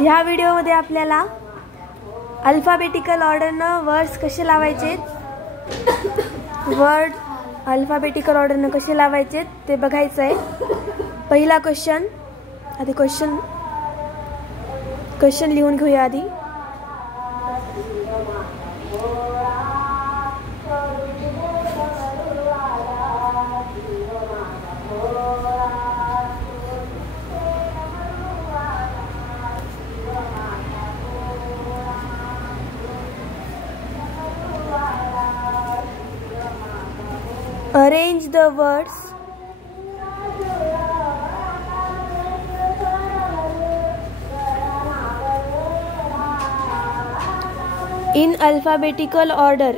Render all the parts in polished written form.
ह्या व्हिडिओमध्ये आपल्याला अल्फाबेटिकल ऑर्डरनं वर्ड्स कसे लावायचे, वर्ड अल्फाबेटिकल ऑर्डरनं कसे लावायचे ते बघायचं आहे। पहिला क्वेश्चन, आधी क्वेश्चन लिहून घेऊया आधी। Arrange the words in alphabetical order.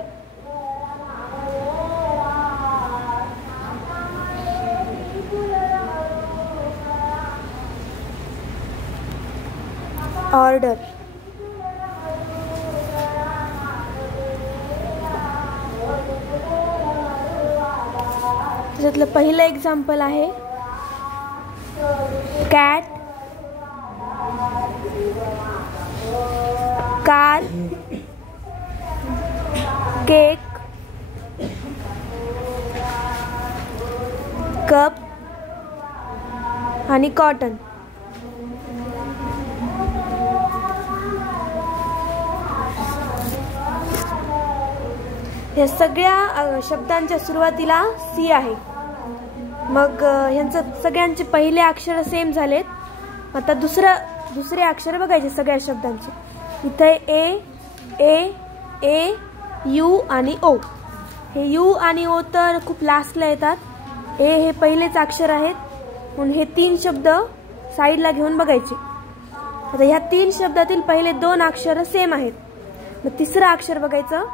त्यातलं पहिलं एक्झाम्पल आहे कॅट, कार, केक, कप आणि कॉटन। या सगळ्या शब्दांच्या सुरुवातीला सी आहे। मग ह्यांचं सगळ्यांचे पहिले अक्षर सेम झालेत। आता दुसरे अक्षर बघायचे सगळ्या शब्दांचे। इथे ए यू आणि ओ। हे यू आणि ओ तर खूप लास्टला येतात। ए हे पहिलेच अक्षर आहेत म्हणून हे तीन शब्द साईडला घेऊन बघायचे। आता ह्या तीन शब्दातील पहिले दोन अक्षर सेम आहेत। मग तिसरं अक्षर बघायचं।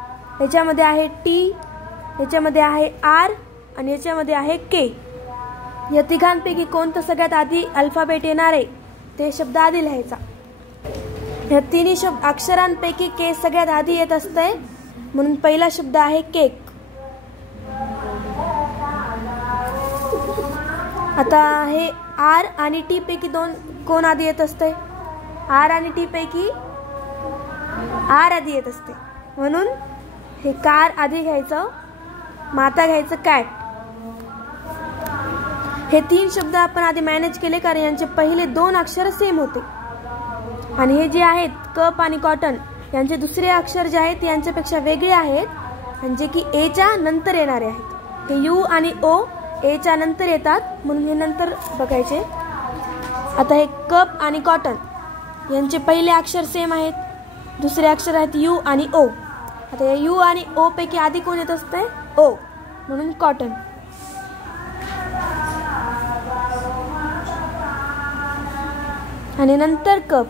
याच्यामध्ये आहे टी, याच्यामध्ये आहे आर आणि याच्यामध्ये आहे के। या तिघांपैकी कोणतं सगळ्यात आधी अल्फाबेट येणार आहे ते शब्द आधी लिहायचा। या तिन्ही अक्षरांपैकी के सगळ्यात आधी येत असते म्हणून पहिला शब्द आहे केक। आता हे आर आणि टी पैकी कोण आधी येत असते? आर आणि टी पैकी आर आधी येत असते म्हणून हे कार आधी घ्यायचं, माता घ्यायचं कॅट। हे तीन शब्द आपण आधी मॅनेज केले कारण यांचे पहिले दोन अक्षर सेम होते। आणि हे जे आहेत कप आणि कॉटन यांचे दुसरे अक्षर जे आहेत यांच्यापेक्षा वेगळे आहेत आणि जे की ए च्या नंतर येणारे आहेत। हे यू आणि ओ ए च्या नंतर येतात म्हणून हे नंतर बघायचे। आता हे कप आणि कॉटन यांचे पहिले अक्षर सेम आहेत, दुसरे अक्षर आहेत यू आणि ओ। आता या यू आणि ओ पैकी आधी कोण येत असते? ओ, म्हणून कॉटन। आणि नंतर cup.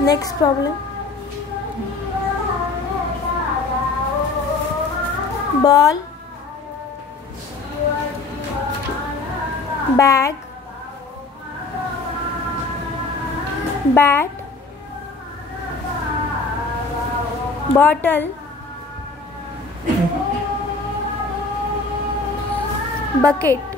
Next problem, ball, bag, bat, bottle, bucket.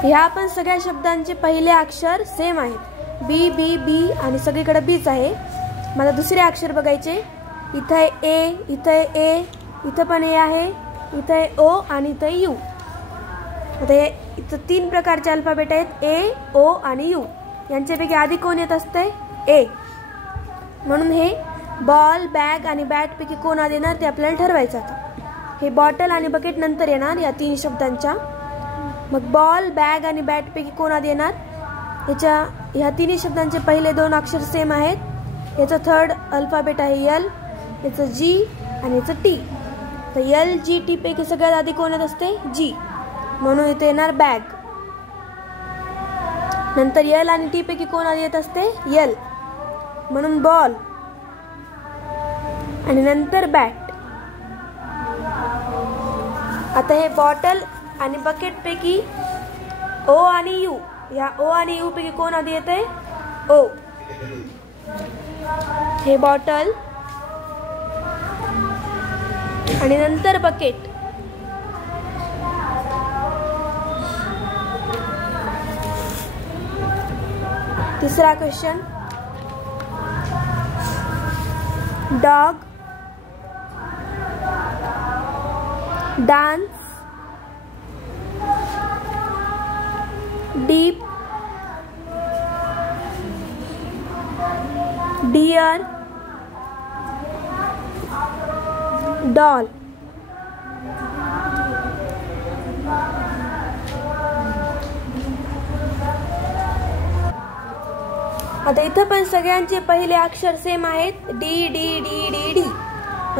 ह्या पण सगळ्या शब्दांचे पहिले अक्षर सेम आहेत। बी बी बी आणि सगळीकडे बीच आहे। मला दुसरे अक्षर बघायचे। इथे ए, इथे ए, इथे पण ए आहे, इथे ओ आणि इथे यू। आता हे इथं तीन प्रकारचे अल्फाबेट आहेत, ए, ओ आणि यू। यांच्यापैकी आधी कोण येत असते? ए, म्हणून हे बॉल, बॅग आणि बॅट पैकी कोण आधी येणार ते आपल्याला ठरवायचं। आता हे बॉटल आणि बकेट नंतर येणार या तीन शब्दांच्या। मग बॉल, बॅग आणि बॅट पैकी कोण आधी येणार? ह्या तिन्ही शब्दांचे पहिले दोन अक्षर सेम आहेत। याचं थर्ड अल्फाबेट आहे एल, याचं जी आणि याचं टी। तर एल, जी, टी पैकी सगळ्यात आधी कोण येत असते? जी, म्हणून इथे येणार बॅग। नंतर एल आणि टी पैकी कोण आधी येत असते? एल, म्हणून बॉल आणि नंतर बॅट। आता हे बॉटल आणि बकेट पैकी ओ आणि यू, या ओ आणि यू पैकी कोण आधी येते? ओ। हे बॉटल आणि नंतर बकेट। तिसरा question, dog, dance, deep, dear, doll. आता इथं पण सगळ्यांचे पहिले अक्षर सेम आहेत, D D D D D.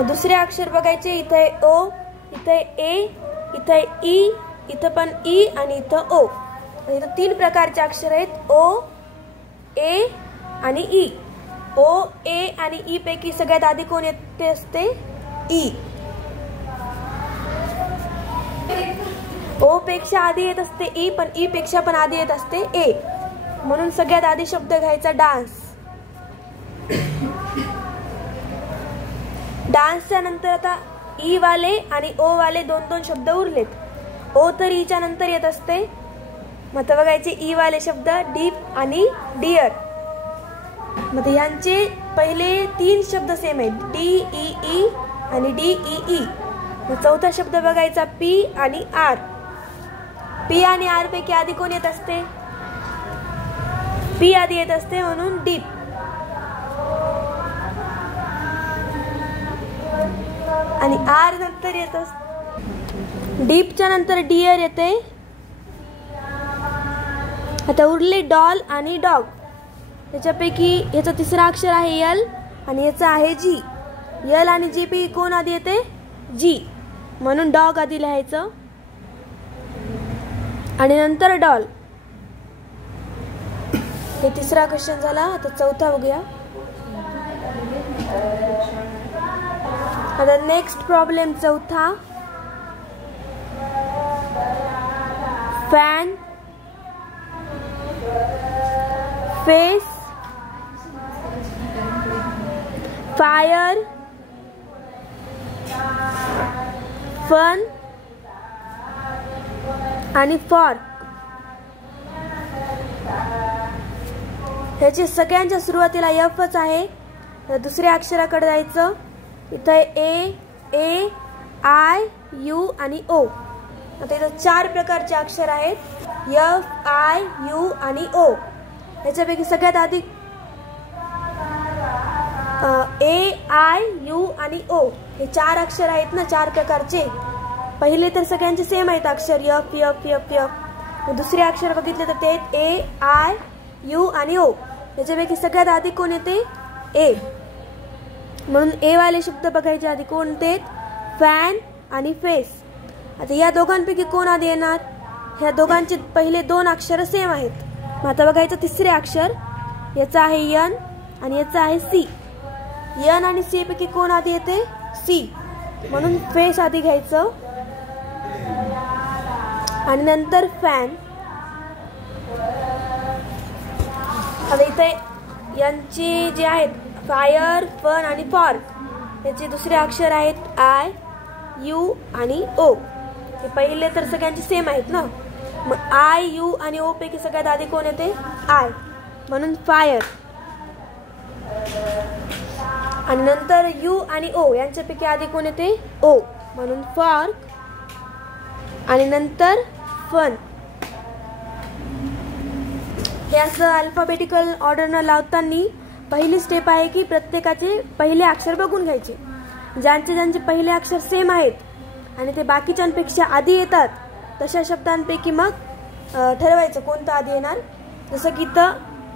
दुसरे अक्षर बघायचे, इथं आहे ओ, इथं आहे ए, इथं आहे ई, इथं पण ई आणि इथं ओ. इथं 3 प्रकारचे अक्षर आहेत, ओ, ए आणि ई. ओ, ए आणि ई पैकी सगळ्यात आधी कोण येते असते? ई. ओ पेक्षा आधी येत असते ई, पण ई पेक्षा पण आधी येत असते ए. म्हणून सगळ्यात आधी शब्द घ्यायचा डान्स. डान्सच्या नंतर आता ई वाले आणि ओ वाले 2-2 शब्द उरलेत. ओ तर ईच्या नंतर येत असते. मग बघायचे ई वाले शब्द डीप आणि डिअर. मग ह्यांचे पहिले 3 शब्द सेम आहेत, डी ई ई आणि डी ई ई. मग चौथा शब्द बघायचा पी आणि आर. पी आणि आर पैकी आधी कोण येत असते? पी आधी येत असते, म्हणून डीप. आणि आर नंतर येत असते. डीपच्या नंतर डिअर येते. आता उरले डॉल आणि डॉग. त्याच्यापैकी याचा तिसरा अक्षर आहे यल आणि याचा आहे जी. यल आणि जी पैकी कोण आधी येते? जी. म्हणून डॉग आधी लिहायचं आणि नंतर डॉल. हे तिसरा क्वेश्चन झाला. आता चौथा बघूया. आता नेक्स्ट प्रॉब्लेम चौथा, फॅन, फेस, फायर, फन आणि फॉर्क. ह्याची सगळ्यांच्या सुरुवातीला एफच आहे. दुसऱ्या अक्षराकडे जायचं. इथं ए, ए, आय, यू आणि ओ. आता इथं 4 प्रकारचे अक्षर आहेत, एफ, आय, यू आणि ओ. याच्यापैकी सगळ्यात आधी ए, आय, यू आणि ओ हे 4 अक्षर आहेत ना, 4 प्रकारचे. पहिले तर सगळ्यांचे सेम आहेत अक्षर, एफ एफ एफ एफ. दुसरे अक्षर बघितले तर ते आहेत ए, आय, यू आणि ओ. याच्यापैकी सगळ्यात आधी कोण येते? ए. म्हणून ए वाले शब्द बघायचे आधी कोणते? फॅन आणि फेस. आता या दोघांपैकी कोण आधी येणार? ह्या दोघांचे पहिले 2 अक्षर सेम आहेत. मग आता बघायचं तिसरे अक्षर. याचा आहे यन आणि याचा आहे सी. यन आणि सी पैकी कोण आधी येते? सी. म्हणून फेस आधी घ्यायचं आणि नंतर फॅन. आता इथे यांची जे आहेत फायर, फन आणि फॉर्क, याचे दुसरे अक्षर आहेत आय, यू आणि ओ. हे पहिले तर सगळ्यांचे सेम आहेत ना. मग आय, यू आणि ओ पैकी सगळ्यात आधी कोण येते? आय. म्हणून फायर. आणि नंतर यू आणि ओ यांच्यापैकी आधी कोण येते? ओ. म्हणून फॉर्क आणि नंतर फन. हे असं अल्फाबेटिकल ऑर्डरनं लावताना पहिली स्टेप आहे की प्रत्येकाचे पहिले अक्षर बघून घ्यायचे. ज्यांचे ज्यांचे पहिले अक्षर सेम आहेत आणि ते बाकीच्यांपेक्षा आधी येतात तशा शब्दांपैकी मग ठरवायचं कोणतं आधी येणार. जसं की इथं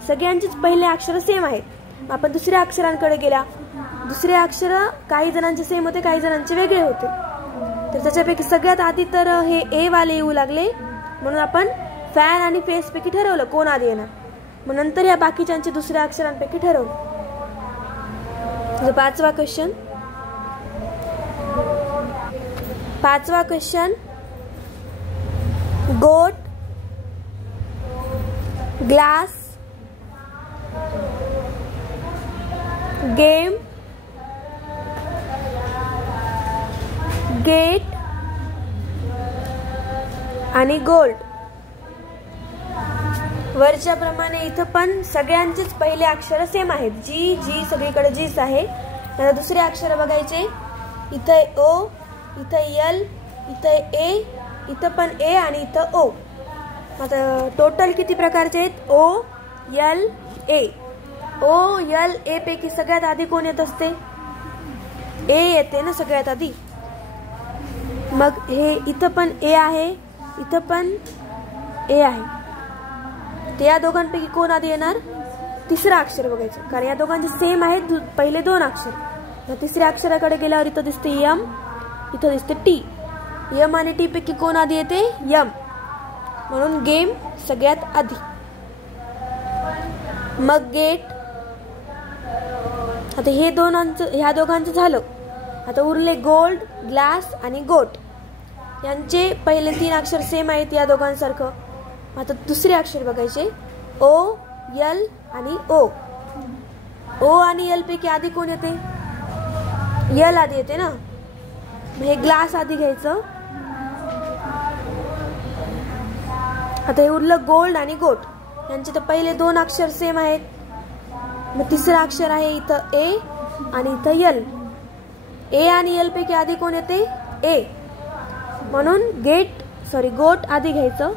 सगळ्यांचेच पहिले अक्षर सेम आहेत. आपण दुसऱ्या अक्षरांकडे गेल्या. दुसरे अक्षर काही जणांचे सेम होते, काही जणांचे वेगळे होते. तर त्याच्यापैकी सगळ्यात आधी तर हे ए वाले येऊ लागले. म्हणून आपण फॅन आणि फेस पैकी ठरवलं कोण आधी येणार. मग नंतर या बाकीच्यांचे दुसऱ्या अक्षरांपैकी ठरवलं. पाचवा क्वेश्चन. गोट, ग्लास, गेम, गेट आणि गोल्ड. वरच्या प्रमाणे इथं पण सगळ्यांचेच पहिले अक्षर सेम आहेत. जी जी सगळीकडे जीच आहे. आता दुसरे अक्षर बघायचे. इथं ओ, इथं एल, इथं ए, इथं पण ए आणि इथं ओ. आता टोटल किती प्रकारचे आहेत? O L A. O L A पैकी सगळ्यात आधी कोण येत असते? ए येते ना सगळ्यात आधी. मग हे इथं पण ए आहे, इथं पण ए आहे. तर या दोघांपैकी कोण आधी येणार? तिसरं अक्षर बघायचं, कारण या दोघांचे सेम आहेत पहिले दोन अक्षर. तिसऱ्या अक्षराकडे गेल्यावर इथं दिसते यम, इथं दिसते टी. यम आणि टी पैकी कोण आधी येते? यम. म्हणून गेम सगळ्यात आधी. मग गेट. आता हे ह्या दोघांचं झालं. आता उरले गोल्ड, ग्लास आणि गोट. यांचे पहिले 3 अक्षर सेम आहेत या दोघांसारखं. आता दुसरे अक्षर बघायचे. ओ एल आणि ओ. ओ आणि एल पैकी आधी कोण येते? एल आधी येते ना. हे ग्लास आधी घ्यायचं. आता हे उरलं गोल्ड आणि गोट. यांचे तर पहिले 2 अक्षर सेम आहेत. मग तिसरं अक्षर आहे इथं ए आणि इथं एल. ए आणि एल पैकी आधी कोण येते? ए. म्हणून गोट आधी घ्यायचं,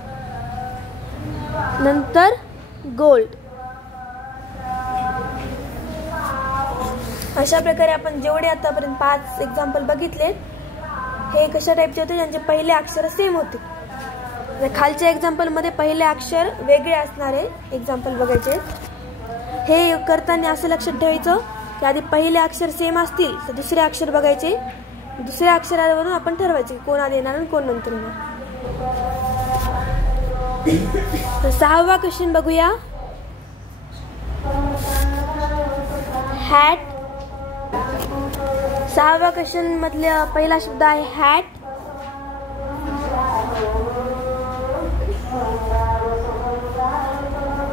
नंतर गोल्ड. अशा प्रकारे आपण जेवढे आतापर्यंत 5 एक्झाम्पल बघितले हे कशा टाईपचे होते? ज्यांचे पहिले अक्षर सेम होते. खालच्या एक्झाम्पल मध्ये पहिले अक्षर वेगळे असणारे एक्झाम्पल बघायचे. हे करताना असं लक्षात ठेवायचं की आधी पहिले अक्षर सेम असतील तर दुसरे अक्षर बघायचे. दुसऱ्या अक्षरावरून आपण ठरवायचे कोण आधी येणार आणि कोण नंतर येणार. तर 6वा क्वेश्चन बघूया. हॅट. 6व्या क्वेश्चन मधला पहिला शब्द आहे हॅट.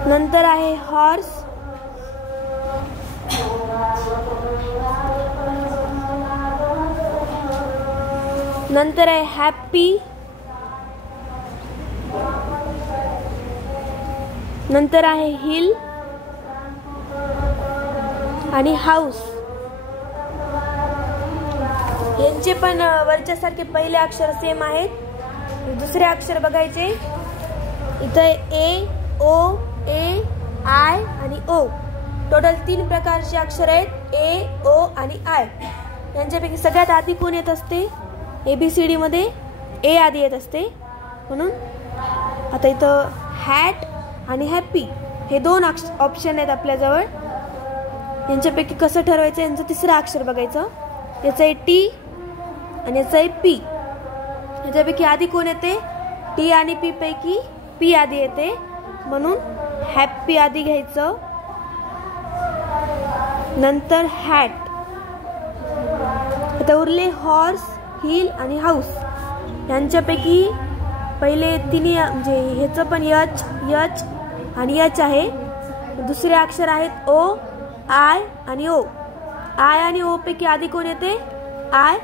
नंतर आहे हॉर्स. नंतर आहे हॅपी. नंतर आहे हिल आणि हाऊस. यांचे पण वरच्या सारखे पहिले अक्षर सेम आहेत. दुसरे अक्षर बघायचे. इथं ए, ओ, ए, आय आणि ओ. टोटल 3 प्रकारचे अक्षर आहेत. ए, ओ आणि आय. यांच्यापैकी सगळ्यात आधी कोण येत असते? ABCD मध्ये ए आधी येत असते. म्हणून आता इथं हॅट आणि हॅपी हे 2 ऑप्शन आहेत आपल्याजवळ. यांच्यापैकी कसं ठरवायचं? यांचं तिसरं अक्षर बघायचं. याचं आहे टी आणि याचं आहे पी. याच्यापैकी आधी कोण येते? टी आणि पी पैकी पी आधी येते. म्हणून हॅपी आधी घ्यायचं, नंतर हॅट. आता उरले हॉर्स, हिल आणि हाऊस. यांच्यापैकी पहिले तिन्ही म्हणजे ह्याचं पण यच आणि यच आहे. दुसरे अक्षर आहेत ओ, आय आणि ओ. आय आणि ओ पैकी आधी कोण येते? आय.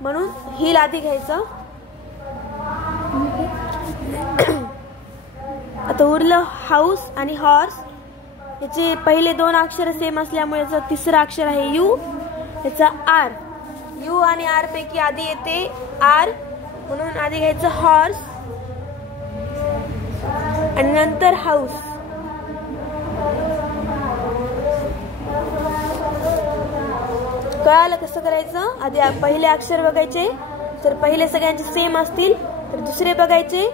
म्हणून हिल आधी घ्यायचं. आता उरलं हाऊस आणि हॉर्स. याचे पहिले 2 अक्षर सेम असल्यामुळे याचं तिसरं अक्षर आहे यू. याचा आर. यू आणि आर पैकी आधी येते आर. म्हणून आधी घ्यायचं हॉर्स आणि नंतर हाऊस. कळालं कसं करायचं? आधी पहिले अक्षर बघायचे. जर पहिले सगळ्यांचे सेम असतील तर दुसरे बघायचे.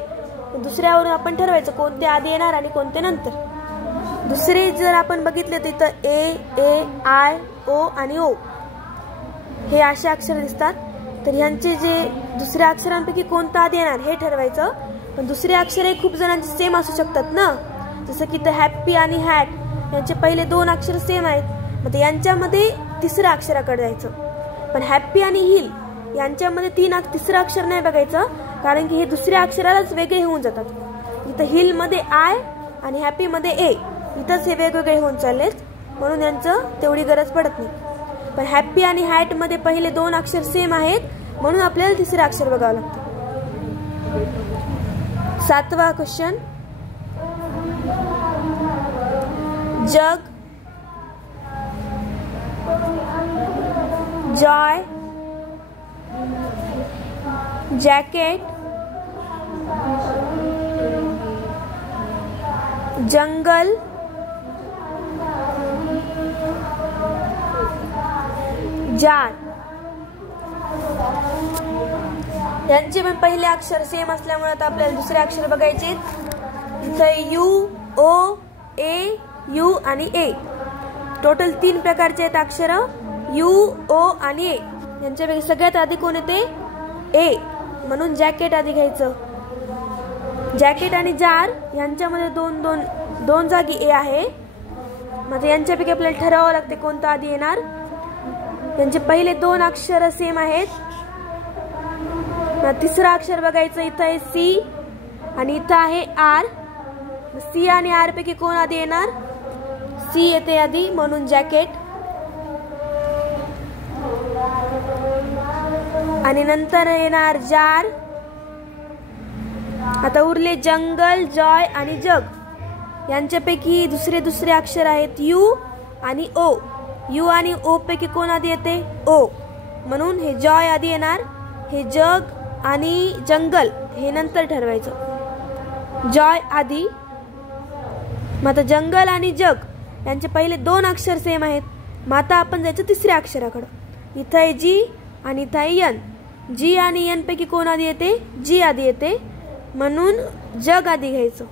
दुसऱ्यावरून आपण ठरवायचं कोणते आधी येणार आणि कोणते नंतर. दुसरे जर आपण बघितले तर इथं ए, आय, ओ आणि ओ हे असे अक्षर दिसतात. तर ह्यांचे जे दुसऱ्या अक्षरांपैकी कोणतं आधी येणार हे ठरवायचं. पण दुसरे अक्षर हे खूप जणांचे सेम असू शकतात ना. जसं की इथं हॅपी आणि हॅट यांचे पहिले 2 अक्षर सेम आहेत. मग यांच्यामध्ये तिसऱ्या अक्षराकडे जायचं. पण हॅपी आणि हिल यांच्यामध्ये तिसरं अक्षर नाही बघायचं, कारण की हे दुसऱ्या अक्षरालाच वेगळे होऊन जातात. इथं हिल मध्ये आय आणि हॅपी मध्ये ए. इथंच हे वेगवेगळे होऊन चाललेत. म्हणून यांचं तेवढी गरज पडत नाही. पण हॅपी आणि हॅट मध्ये पहिले 2 अक्षर सेम आहेत. म्हणून आपल्याला तिसरं अक्षर बघावं लागतं. 7वा क्वेश्चन. जग, जॉय, जॅकेट, जंगल, जार. यांचे पण पहिले अक्षर सेम असल्यामुळे आता आपल्याला दुसरे अक्षर बघायचे. इथे यू, ओ, ए, यू आणि ए. टोटल 3 प्रकारचे आहेत अक्षर, यू, ओ आणि ए. यांच्यापैकी सगळ्यात आधी कोण येते? ए, म्हणून जॅकेट आधी घ्यायचं. जॅकेट आणि जार यांच्यामध्ये दोन जागी ए आहे. म्हणजे यांच्यापैकी आपल्याला ठरवावं लागते कोणतं आधी येणार. यांचे पहिले 2 अक्षर सेम आहेत. तिसरं अक्षर बघायचं. इथं आहे सी आणि इथं आहे आर. सी आणि आर पैकी कोण आधी येणार? सी येते आधी, म्हणून जॅकेट. आणि नंतर येणार जार. आता उरले जंगल, जॉय आणि जग. यांच्यापैकी दुसरे अक्षर आहेत यू आणि ओ. यू आणि ओ पैकी कोण आधी येते? ओ, म्हणून हे जॉय आधी येणार. हे जग आणि जंगल हे नंतर ठरवायचं. जॉय आधी. मग आता जंगल आणि जग यांचे पहिले 2 अक्षर सेम आहेत. मग आता आपण जायचं तिसऱ्या अक्षराकडं. इथं आहे जी आणि इथं आहे यन. जी आणि यन पैकी कोण आधी येते? जी आधी येते, म्हणून जग आधी घ्यायचं.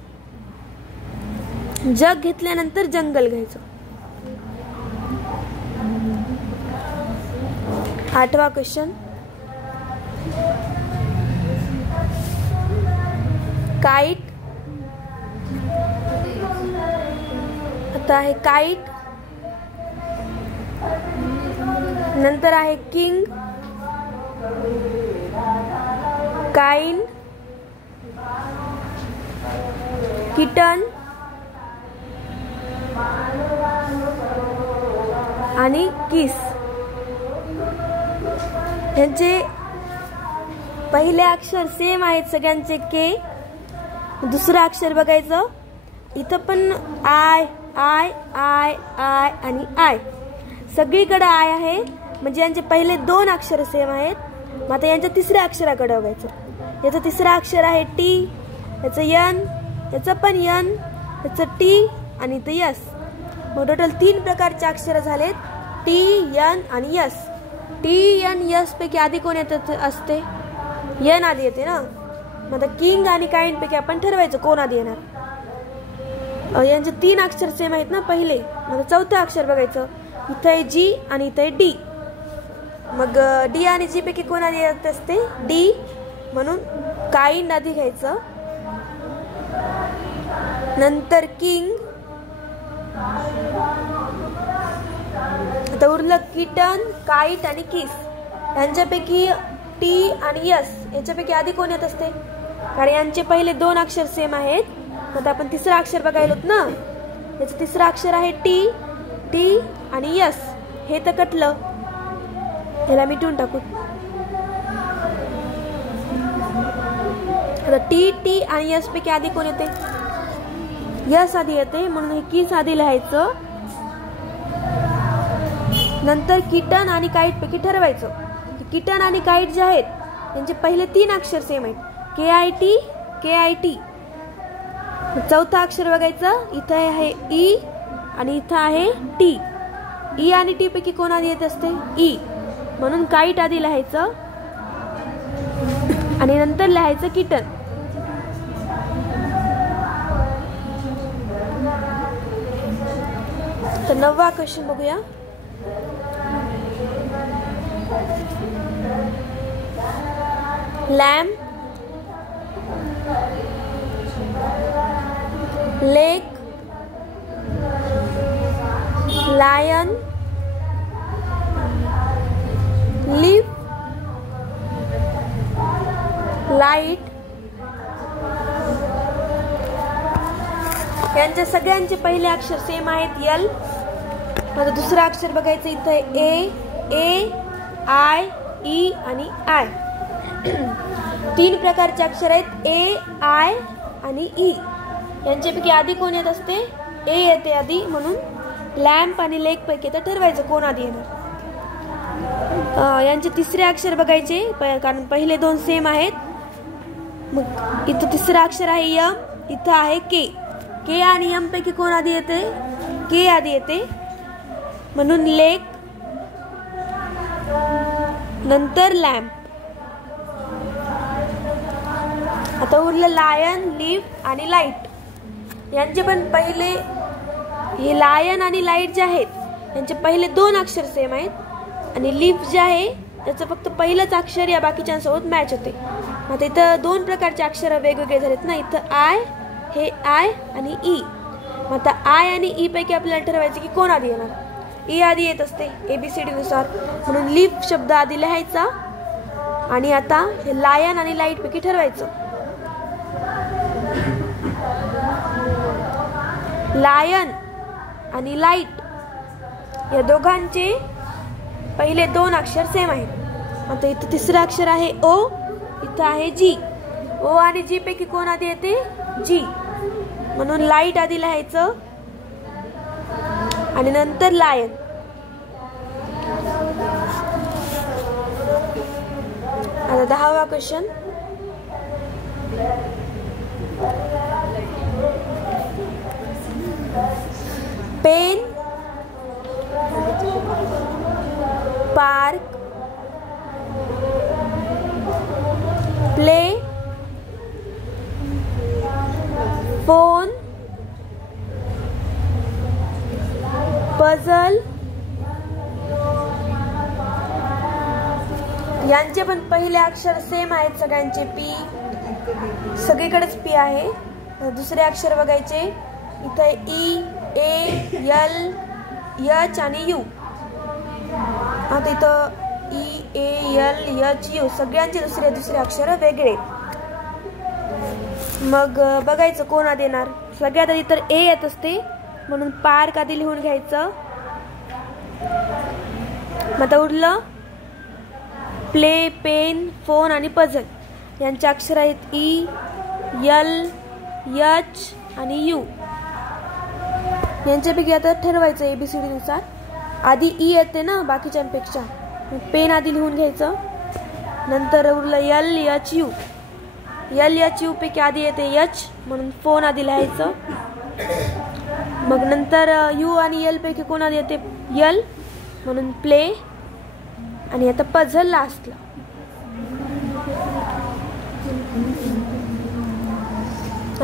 जग घेतल्यानंतर जंगल घ्यायचं. 8वा क्वेश्चन. काइट. आता आहे काइट. नंतर आहे किंग, काइन, किटन आणि किस. यांचे पहिले अक्षर सेम आहेत सगळ्यांचे के. दुसरं अक्षर बघायचं. इथं पण आय आय आय आय आणि आय. सगळीकडे आय आहे, म्हणजे यांचे पहिले 2 अक्षर सेम आहेत. मग आता यांच्या तिसऱ्या अक्षराकडे बघायचं. याचं तिसरं अक्षर आहे टी, याचं यन, याचं पण यन, याचं टी आणि इथं यस. मग टोटल 3 प्रकारचे अक्षर झालेत, टी, यन आणि यस. टी, यन, यस पैकी आधी कोण येत असते? यन आधी येते ना. मग आता किंग आणि काइंड पैकी आपण ठरवायचं कोण आधी येणार. यांचे 3 अक्षर सेम आहेत ना पहिले. मग चौथं अक्षर बघायचं. इथं आहे जी आणि इथं आहे डी. मग डी आणि जी पैकी कोण आधी येत असते? डी, म्हणून काइंड आधी घ्यायचं. नंतर किंग. आता उरलं किटन, काइट आणि किस. यांच्यापैकी टी आणि यस याच्यापैकी आधी कोण येत असते? कारण यांचे पहिले 2 अक्षर सेम आहेत. आता आपण तिसरं अक्षर बघायलो ना. याचं तिसरं अक्षर आहे टी. टी आणि यस हे तर कटलं, याला मिटून टाकू. आता टी, टी आणि यस पैकी आधी कोण येते? यस आधी येते, म्हणून हे किस आधी लिहायचं. नंतर किटन आणि काइट पैकी ठरवायचं. किटन आणि काइट जे आहेत त्यांचे पहिले 3 अक्षर सेम आहेत. K I T, K I T. चौथा अक्षर बघायचं. इथं आहे ई आणि इथं आहे टी. ई आणि टी पैकी कोण आधी येत असते? ई, म्हणून काइट आधी लिहायचं आणि नंतर लिहायचं किटन. तर 9वा क्वेश्चन बघूया. लॅम्प, लेक, लायन, लिफ, लाईट. यांच्या सगळ्यांचे पहिले अक्षर सेम आहेत, यल. आता दुसरं अक्षर बघायचं. इथं ए, ए, आय, ई आणि आय. 3 प्रकारचे अक्षर आहेत, ए, आय आणि ई. यांच्यापैकी आधी कोण येत असते? ए येते आधी, म्हणून लॅम्प आणि लेक पैकी तर ठरवायचं कोण आधी येणार. यांचे तिसरे अक्षर बघायचे, कारण पहिले दोन सेम आहेत. मग इथं तिसरं अक्षर आहे यम, इथं आहे के. के आणि यम पैकी कोण आधी येते? के आधी येते, म्हणून लेक नंतर लॅम्प. आता उरलं लायन, लीफ आणि लाईट. यांचे पण पहिले, हे लायन आणि लाईट जे आहेत यांचे पहिले दोन अक्षर सेम आहेत, आणि लीफ जे आहे त्याचं फक्त पहिलंच अक्षर या बाकीच्यांसोबत मॅच होते. आता इथं दोन प्रकारचे अक्षर वेगवेगळे झालेत ना. इथं आय, हे आय आणि ई. मग आता आय आणि ई पैकी आपल्याला ठरवायचं की कोण आधी येणार. ई आधी येत असते ABCD नुसार, म्हणून लीफ शब्द आधी लिहायचा. आणि आता हे लायन आणि लाईट पैकी ठरवायचं. लायन आणि लाईट या दोघांचे पहिले दोन अक्षर सेम आहेत. आता इथं तिसरं अक्षर आहे ओ, इथं आहे जी. ओ आणि जी पैकी कोण आधी येते? जी, म्हणून लाईट आधी लिहायचं आणि नंतर लायन. आता 10वा question. Pen, park, play, phone, puzzle. यांचे पण पहिले अक्षर सेम आहेत सगळ्यांचे. पी, सगळीकडेच पी आहे. दुसरे अक्षर बघायचे. इथे ई, ए, एल, एच आणि यू. आता इथं E, A, L, H, you सगळ्यांचे दुसरे अक्षर वेगळे. मग बघायचं कोण आधी येणार. सगळ्यात आधी तर ए येत असते, म्हणून पार्क आधी लिहून घ्यायचं. मग आता उरलं प्ले, पेन, फोन आणि पझल. यांचे अक्षर आहेत ई, एल, एच आणि यू. यांच्यापैकी आता ठरवायचं ABCD नुसार. आधी ई येते ना बाकीच्यांपेक्षा, पेन आधी लिहून घ्यायचं. नंतर उरलं L, H, you. L, H, you पैकी आधी येते एच, म्हणून फोन आधी लिहायचं. मग नंतर यू आणि एल पैकी कोण आधी येते? एल, म्हणून प्ले. आणि आता पझल लास्टला.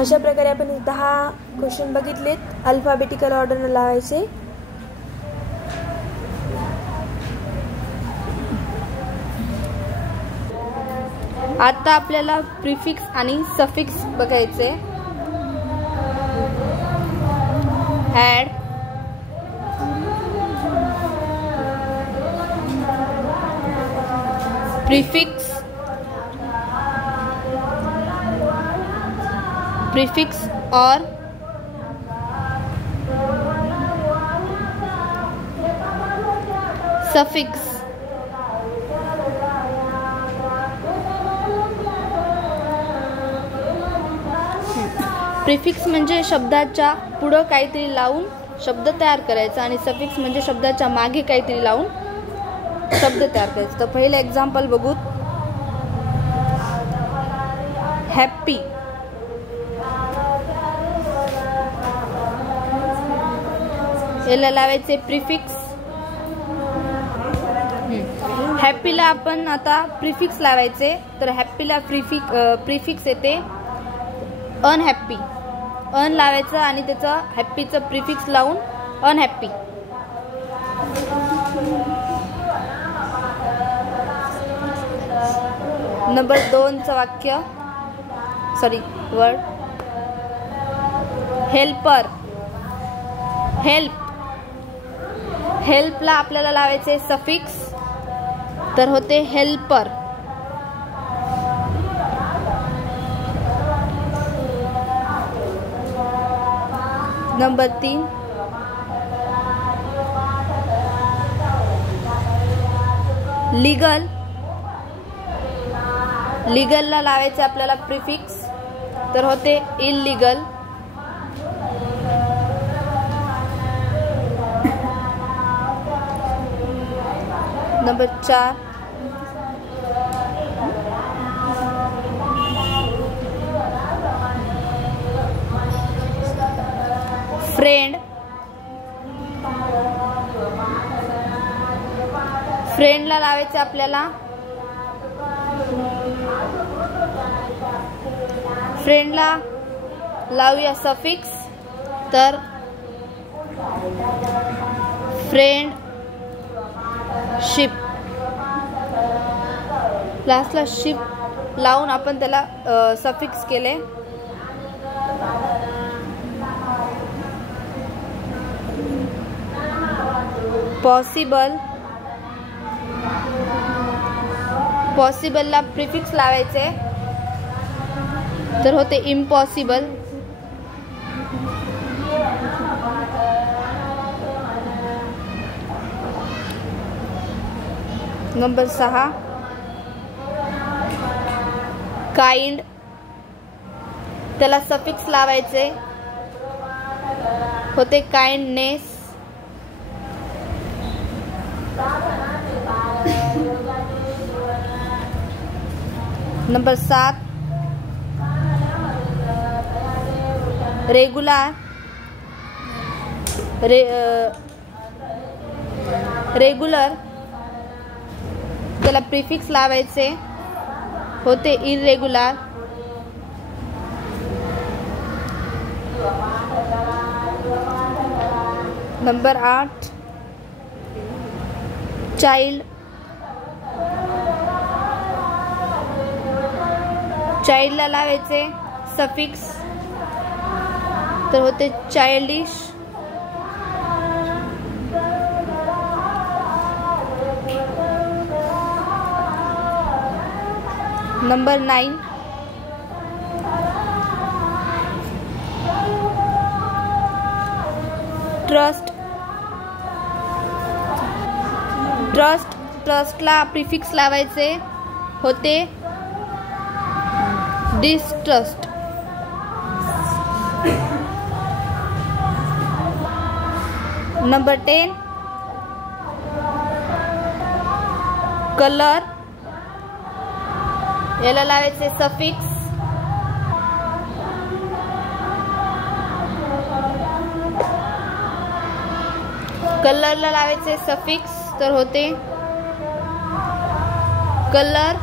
अशा प्रकारे आपण 10 क्वेश्चन बघितलेत. अल्फाबेटिकल ऑर्डरनं लावायचे. आता आपल्याला प्रिफिक्स आणि सफिक्स बघायचे. ॲड, प्रिफिक्स, प्रीफिक्स और सफिक्स. प्रीफिक्स म्हणजे शब्दाच्या पुढं काहीतरी लावून शब्द तयार करायचा, आणि सफिक्स म्हणजे शब्दाच्या मागे काहीतरी लावून शब्द तयार करायचा. तर पहिलं एक्झाम्पल बघू. हॅप्पी. याला लावायचे प्रीफिक्स. हॅप्पीला आपण आता प्रीफिक्स लावायचे. तर हॅप्पीला प्रीफिक्स येते अनहॅप्पी. अन लावायचं आणि त्याचं हॅप्पीचं प्रीफिक्स लावून अनहॅप्पी. नंबर 2चं वाक्य, वर्ड. हेल्पर. हेल्प. हेल्पला आपल्याला लावायचे सफिक्स, तर होते हेल्पर. Number 3 legal. लीगलला लावायचे आपल्याला प्रीफिक्स, तर होते इल्लीगल. नंबर 4 फ्रेंड, फ्रेंडला लावायचे आपल्याला फ्रेंडला लावूया सफिक्स, तर फ्रेंडशिप. लास्टला शिप लावून आपण त्याला सफिक्स केले. पॉसिबल, पॉसिबलला प्रिफिक्स लावायचे, तर होते इम्पॉसिबल. नंबर 6 काइंड, त्याला सफिक्स लावायचे, होते काइंडनेस. नंबर 7 रेगुलर, रेगुलर त्याला प्रिफिक्स लावायचे, होते इरेग्युलर. नंबर 8 चाइल्ड, चाइल्डला लावायचे सफिक्स, तर होते चाइल्डिश. नंबर 9 ट्रस्ट, ट्रस्ट, ट्रस्टला प्रिफिक्स लावायचे, होते डिस्ट्रस्ट. नंबर 10 कलर, याला लावायचे सफिक्स, कलरला लावायचे सफिक्स, तर होते कलर